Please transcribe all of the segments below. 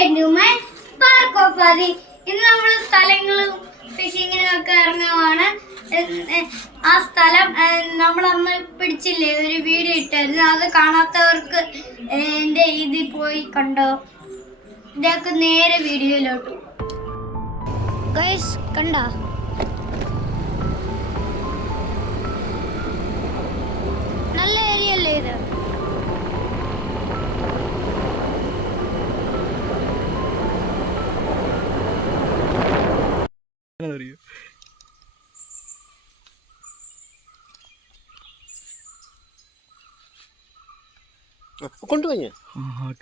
Welcome to my park of Aadi. ഇന്ന് നമ്മൾ സ്ഥലങ്ങളും ഫിഷിങ്ങിനും ഒക്കെ ഇറങ്ങുവാണ്. ആ സ്ഥലം നമ്മളന്ന് പിടിച്ചില്ലേ, ഒരു വീഡിയോ ഇട്ടായിരുന്നു. അത് കാണാത്തവർക്ക് എൻ്റെ ഇതിൽ പോയി കണ്ടോ. ഇതൊക്കെ നേരെ വീഡിയോയിലോട്ട്. ഗൈസ് കണ്ടോ, നല്ല ഏരിയ അല്ലേ ഇത്?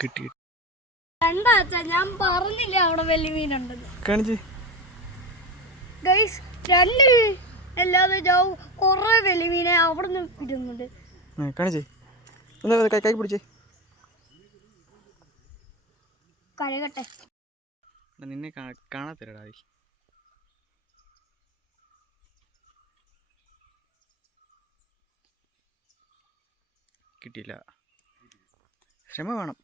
കിട്ടി. ഞാൻ പറഞ്ഞില്ല അവിടെ വലിയ മീനുണ്ടെന്ന്. കാണിച്ച് ഗൈസ്, രണ്ട് അല്ലാതെ കൊറേ വലിയ മീനെ അവിടെ നിന്ന് ഇടുന്നുണ്ട്. കാണിച്ചേ, ഒന്ന് കൈ പിടിച്ചേ. കരകട്ടെ, നിന്നെ കാണാത്തരടാ. കിട്ടിയില്ല, ക്ഷമ വേണം.